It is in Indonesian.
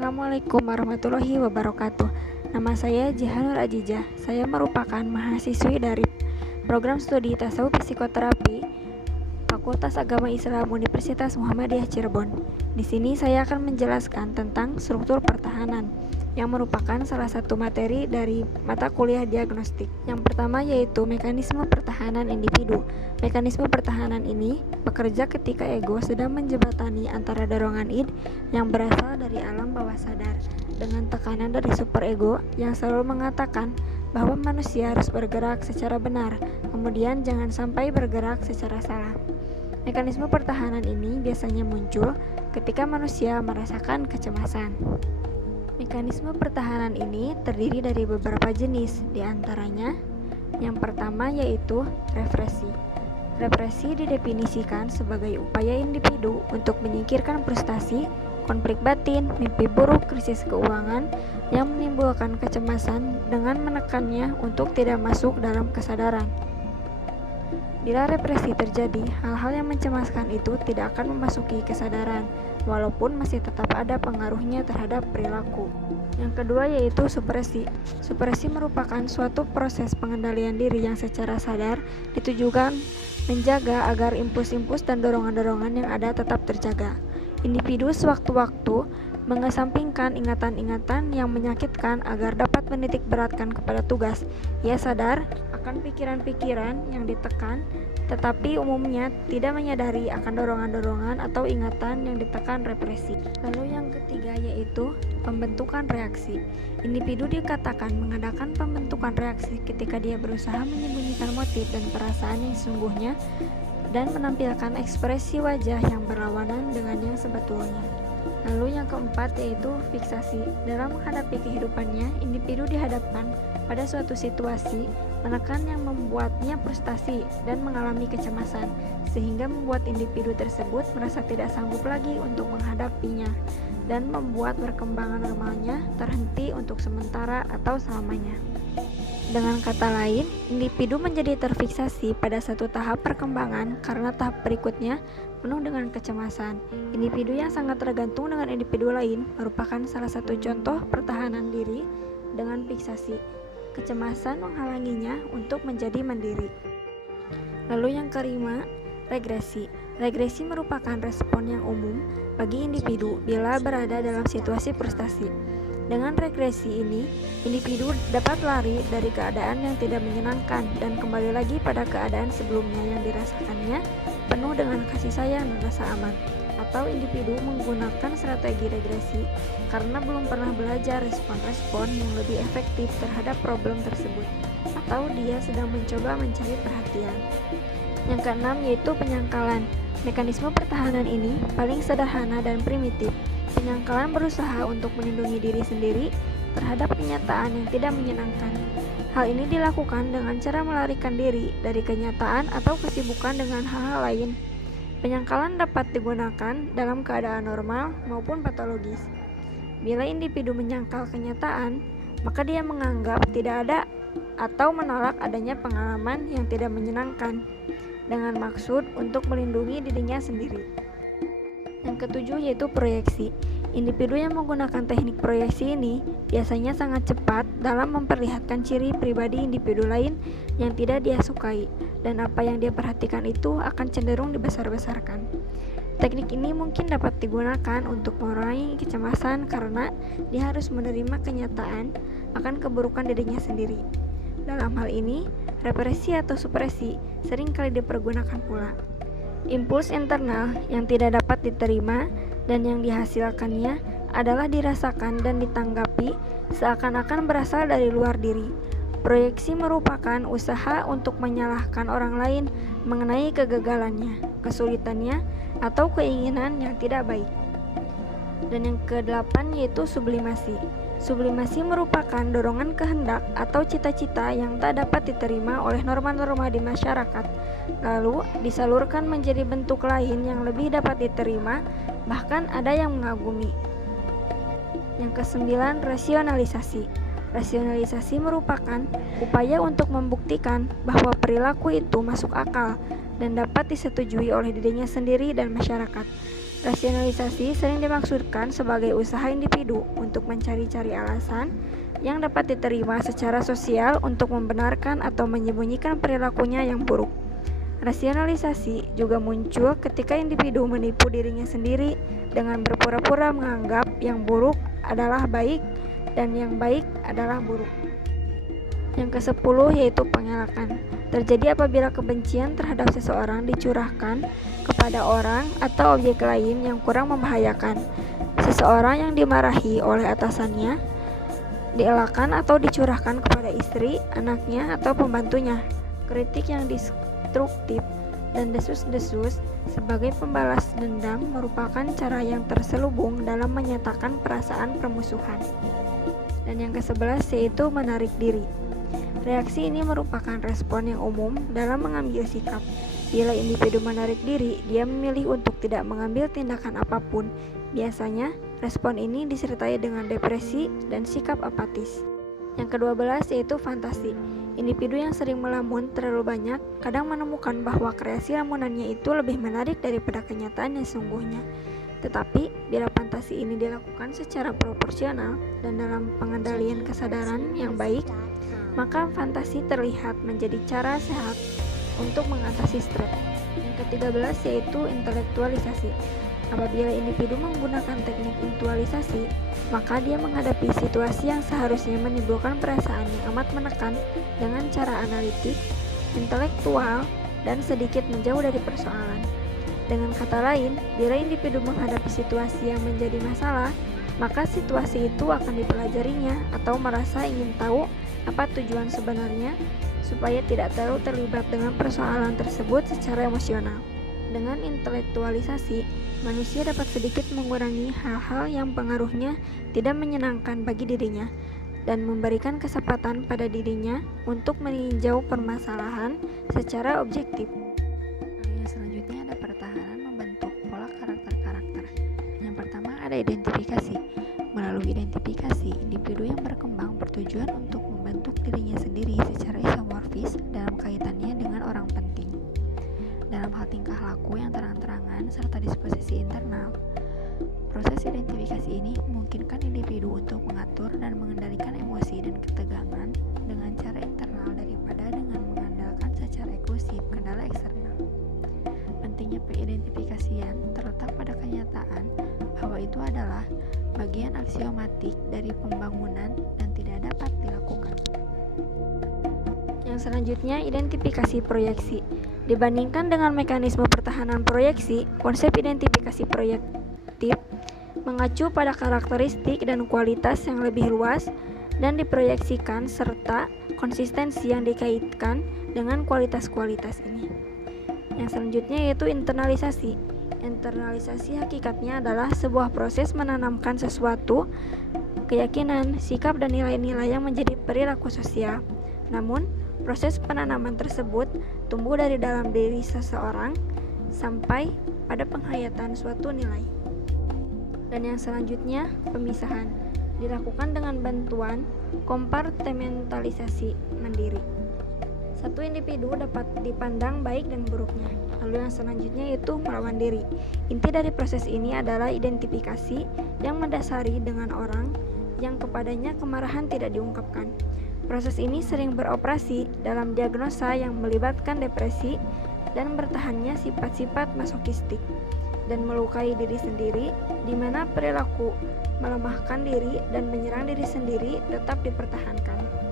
Assalamualaikum warahmatullahi wabarakatuh. Nama saya Jihanur Ajijah. Saya merupakan mahasiswi dari program studi Tasawuf Psikoterapi Fakultas Agama Islam Universitas Muhammadiyah Cirebon. Di sini saya akan menjelaskan tentang struktur pertahanan yang merupakan salah satu materi dari mata kuliah diagnostik. Yang pertama yaitu mekanisme pertahanan individu. Mekanisme pertahanan ini bekerja ketika ego sedang menjembatani antara dorongan id yang berasal dari alam bawah sadar dengan tekanan dari superego yang selalu mengatakan bahwa manusia harus bergerak secara benar, kemudian jangan sampai bergerak secara salah. Mekanisme pertahanan ini biasanya muncul ketika manusia merasakan kecemasan. Mekanisme pertahanan ini terdiri dari beberapa jenis, di antaranya yang pertama yaitu represi. Represi didefinisikan sebagai upaya individu untuk menyingkirkan frustasi, konflik batin, mimpi buruk, krisis keuangan yang menimbulkan kecemasan dengan menekannya untuk tidak masuk dalam kesadaran. Bila represi terjadi, hal-hal yang mencemaskan itu tidak akan memasuki kesadaran, walaupun masih tetap ada pengaruhnya terhadap perilaku. Yang kedua yaitu supresi. Supresi merupakan suatu proses pengendalian diri yang secara sadar ditujukan menjaga agar impuls-impuls dan dorongan-dorongan yang ada tetap terjaga. Individu sewaktu-waktu mengesampingkan ingatan-ingatan yang menyakitkan agar dapat menitik beratkan kepada tugas. Ia sadar akan pikiran-pikiran yang ditekan, tetapi umumnya tidak menyadari akan dorongan-dorongan atau ingatan yang ditekan represi. Lalu yang ketiga yaitu pembentukan reaksi. Individu dikatakan mengadakan pembentukan reaksi ketika dia berusaha menyembunyikan motif dan perasaan yang sesungguhnya dan menampilkan ekspresi wajah yang berlawanan dengan yang sebetulnya. Lalu yang keempat yaitu fiksasi. Dalam menghadapi kehidupannya, individu dihadapkan pada suatu situasi menekan yang membuatnya frustasi dan mengalami kecemasan, sehingga membuat individu tersebut merasa tidak sanggup lagi untuk menghadapinya dan membuat perkembangan normalnya terhenti untuk sementara atau selamanya. Dengan kata lain, individu menjadi terfiksasi pada satu tahap perkembangan karena tahap berikutnya penuh dengan kecemasan. Individu yang sangat tergantung dengan individu lain merupakan salah satu contoh pertahanan diri dengan fiksasi. Kecemasan menghalanginya untuk menjadi mandiri. Lalu yang kelima, regresi. Regresi merupakan respon yang umum bagi individu bila berada dalam situasi frustasi. Dengan regresi ini, individu dapat lari dari keadaan yang tidak menyenangkan dan kembali lagi pada keadaan sebelumnya yang dirasakannya penuh dengan kasih sayang dan rasa aman. Atau individu menggunakan strategi regresi karena belum pernah belajar respon-respon yang lebih efektif terhadap problem tersebut, atau dia sedang mencoba mencari perhatian. Yang keenam yaitu penyangkalan. Mekanisme pertahanan ini paling sederhana dan primitif. Penyangkalan berusaha untuk melindungi diri sendiri terhadap kenyataan yang tidak menyenangkan. Hal ini dilakukan dengan cara melarikan diri dari kenyataan atau kesibukan dengan hal-hal lain. Penyangkalan dapat digunakan dalam keadaan normal maupun patologis. Bila individu menyangkal kenyataan, maka dia menganggap tidak ada atau menolak adanya pengalaman yang tidak menyenangkan dengan maksud untuk melindungi dirinya sendiri. Yang ketujuh yaitu proyeksi. Individu yang menggunakan teknik proyeksi ini biasanya sangat cepat dalam memperlihatkan ciri pribadi individu lain yang tidak dia sukai, dan apa yang dia perhatikan itu akan cenderung dibesar-besarkan. Teknik ini mungkin dapat digunakan untuk mengurangi kecemasan karena dia harus menerima kenyataan akan keburukan dirinya sendiri. Dalam hal ini, represi atau supresi seringkali dipergunakan pula. Impuls internal yang tidak dapat diterima dan yang dihasilkannya adalah dirasakan dan ditanggapi seakan-akan berasal dari luar diri. Proyeksi merupakan usaha untuk menyalahkan orang lain mengenai kegagalannya, kesulitannya, atau keinginan yang tidak baik. Dan yang kedelapan yaitu sublimasi. Sublimasi merupakan dorongan kehendak atau cita-cita yang tak dapat diterima oleh norma-norma di masyarakat, lalu disalurkan menjadi bentuk lain yang lebih dapat diterima, bahkan ada yang mengagumi. Yang kesembilan, rasionalisasi. Rasionalisasi merupakan upaya untuk membuktikan bahwa perilaku itu masuk akal dan dapat disetujui oleh dirinya sendiri dan masyarakat. Rasionalisasi sering dimaksudkan sebagai usaha individu untuk mencari-cari alasan yang dapat diterima secara sosial untuk membenarkan atau menyembunyikan perilakunya yang buruk. Rasionalisasi juga muncul ketika individu menipu dirinya sendiri dengan berpura-pura menganggap yang buruk adalah baik dan yang baik adalah buruk. Yang ke-10 yaitu pengelakan. Terjadi apabila kebencian terhadap seseorang dicurahkan kepada orang atau objek lain yang kurang membahayakan. Seseorang yang dimarahi oleh atasannya dielakkan atau dicurahkan kepada istri, anaknya, atau pembantunya. Kritik yang destruktif dan desus-desus sebagai pembalas dendam merupakan cara yang terselubung dalam menyatakan perasaan permusuhan. Dan yang ke-11 yaitu menarik diri. Reaksi ini merupakan respon yang umum dalam mengambil sikap. Bila individu menarik diri, dia memilih untuk tidak mengambil tindakan apapun. Biasanya, respon ini disertai dengan depresi dan sikap apatis. Yang ke-12 yaitu fantasi. Individu yang sering melamun terlalu banyak kadang menemukan bahwa kreasi lamunannya itu lebih menarik daripada kenyataan yang sesungguhnya. Tetapi, bila fantasi ini dilakukan secara proporsional dan dalam pengendalian kesadaran yang baik, maka fantasi terlihat menjadi cara sehat untuk mengatasi stres. Yang ke-13 yaitu intelektualisasi. Apabila individu menggunakan teknik intelektualisasi, maka dia menghadapi situasi yang seharusnya menimbulkan perasaan yang amat menekan dengan cara analitik, intelektual, dan sedikit menjauh dari persoalan. Dengan kata lain, bila individu menghadapi situasi yang menjadi masalah, maka situasi itu akan dipelajarinya atau merasa ingin tahu apa tujuan sebenarnya supaya tidak terlalu terlibat dengan persoalan tersebut secara emosional. Dengan intelektualisasi, manusia dapat sedikit mengurangi hal-hal yang pengaruhnya tidak menyenangkan bagi dirinya dan memberikan kesempatan pada dirinya untuk meninjau permasalahan secara objektif. Yang selanjutnya ada pertahanan membentuk pola karakter-karakter. Yang pertama ada identifikasi. Melalui identifikasi, individu yang berkembang bertujuan untuk membentuk dirinya sendiri secara isomorfis dalam kaitannya dengan orang penting. Dalam hal tingkah laku yang terang-terangan serta disposisi internal, proses identifikasi ini memungkinkan individu untuk mengatur dan mengendalikan emosi dan ketegangan dengan cara internal daripada dengan mengandalkan secara eksklusif kendala eksternal. Pentingnya pengidentifikasian terletak pada kenyataan bahwa itu adalah bagian aksiomatik dari pembangunan dan tidak dapat dilakukan. Yang selanjutnya, identifikasi proyeksi. Dibandingkan dengan mekanisme pertahanan proyeksi, konsep identifikasi proyektif mengacu pada karakteristik dan kualitas yang lebih luas dan diproyeksikan serta konsistensi yang dikaitkan dengan kualitas-kualitas ini. Yang selanjutnya yaitu internalisasi. Internalisasi hakikatnya adalah sebuah proses menanamkan sesuatu, keyakinan, sikap, dan nilai-nilai yang menjadi perilaku sosial. Namun, proses penanaman tersebut tumbuh dari dalam diri seseorang sampai pada penghayatan suatu nilai. Dan yang selanjutnya, pemisahan dilakukan dengan bantuan kompartementalisasi mandiri. Satu individu dapat dipandang baik dan buruknya. Lalu yang selanjutnya yaitu melawan diri. Inti dari proses ini adalah identifikasi yang mendasari dengan orang yang kepadanya kemarahan tidak diungkapkan. Proses ini sering beroperasi dalam diagnosa yang melibatkan depresi dan bertahannya sifat-sifat masokistik dan melukai diri sendiri, di mana perilaku melemahkan diri dan menyerang diri sendiri tetap dipertahankan.